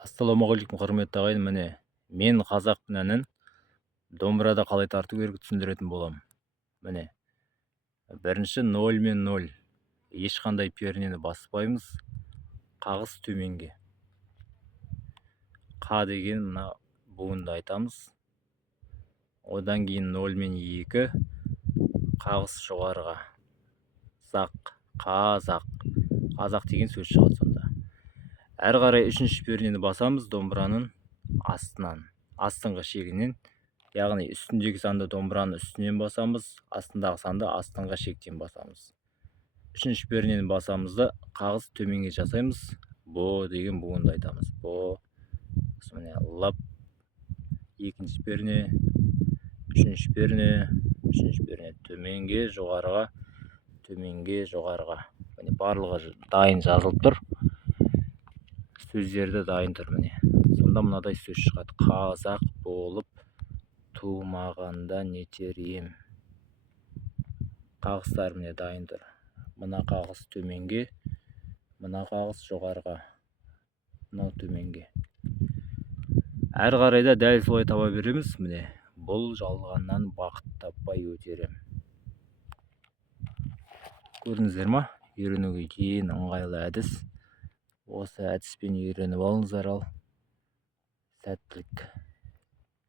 Ассалаумағалейкум, құрметті ағайын. Міне, мен қазақтың әнін домбырада қалай тарту керек түсіндіретін боламын. Міне, бірінші 0 мен 0. Ешқандай пернені баспаймыз. Қағыс төменге. Қа деген мына буынды айтамыз. Одан кейін 0 мен 2. Қағыс жоғарыға. Зақ, қазақ. Қазақ деген сөз шығады сонда. Әрі қарай үшінші пернені басамыз домбыраның астынан, астыңғы шегінен, яғни үстіндегі санды домбыраның үстінен басамыз, астындағы санды астыңғы шектен басамыз. Үшінші пернені басамыз да қағыс төменге жасаймыз. Бо деген буынды айтамыз. Бо. Міне лап. Екінші перне, үшінші перне, төменге, жоғарыға, төменге, жоғарыға. Міне барлығы дайын жазылып тұр. Сөздері дайын тұр. Міне сонда мынадай сөз шығады: қазақ болып тумағанда нетер ем. Қағыстар міне дайын тұр. Мына қағыс төменге, мына қағыс жоғарыға, мынау төменге. Әрі қарай да дәл солай таба береміз. Міне бұл жалғаннан бақыт таппай өтерем. Көрдіңіздер ма? Үйренуге ең ыңғайлы әдіс. Осы әдіспен үйреніп алыңыздар ал. Сәттілік.